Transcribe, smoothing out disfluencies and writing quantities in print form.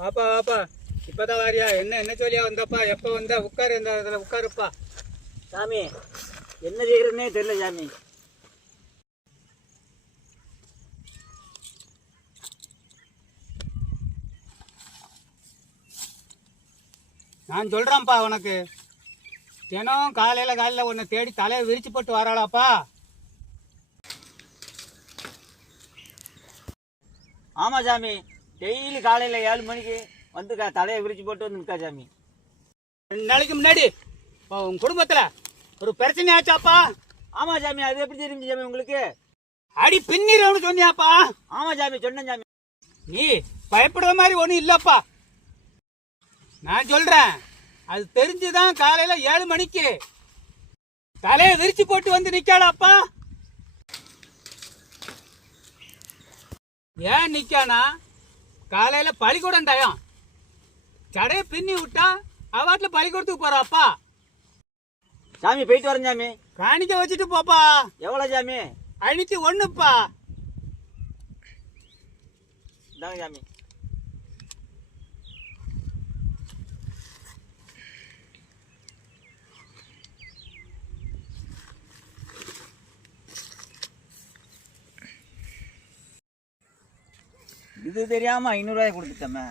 வாப்பா வாப்பா, இப்பதான் வாரியா? என்ன என்ன சொல்லியா வந்தப்பா? எப்போ வந்தா? உட்காரு, இந்த இதில் உட்காருப்பா. சாமி, என்ன செய்யறதுன்னே தெரியல சாமி. நான் சொல்கிறேன்ப்பா உனக்கு, தினம் காலையில் உன்னை தேடி தலையை விரிச்சு போட்டு வராளாப்பா. ஆமா சாமி, டெய்லி காலையில 7 மணிக்கு வந்து தலையை விரிச்சு போட்டு வந்து நிற்கா சாமி. 2 நாளைக்கு முன்னாடி உன் குடும்பத்தில் ஒரு பிரச்சனை ஆச்சாப்பா? ஆமா சாமி, அது எப்படி தெரிஞ்சு சாமி உங்களுக்கு? அடி பின்னிரவனு சொன்னியாப்பா? ஆமா சாமி, சொன்னேன் சாமி. நீ பயப்படுற மாதிரி ஒன்றும் இல்லைப்பா. நான் சொல்கிறேன், அது தெரிஞ்சுதான் காலையில் 7 மணிக்கு தலையை விரிச்சு போட்டு வந்து நிற்காளாப்பா. ஏன் நிற்கானா? காலையில் பள்ளிக்கூடம் டயம், சடையை பின்னி விட்டா அவாட்டில் பள்ளிக்கூடத்துக்கு போறாப்பா. சாமி, போயிட்டு வரேன் சாமி. காணிக்க வச்சுட்டு போப்பா. எவ்வளோ சாமி? 501ப்பா. இந்தாங்க சாமி. இது தெரியாம 500 ரூபாய் கொடுத்துட்டோமே.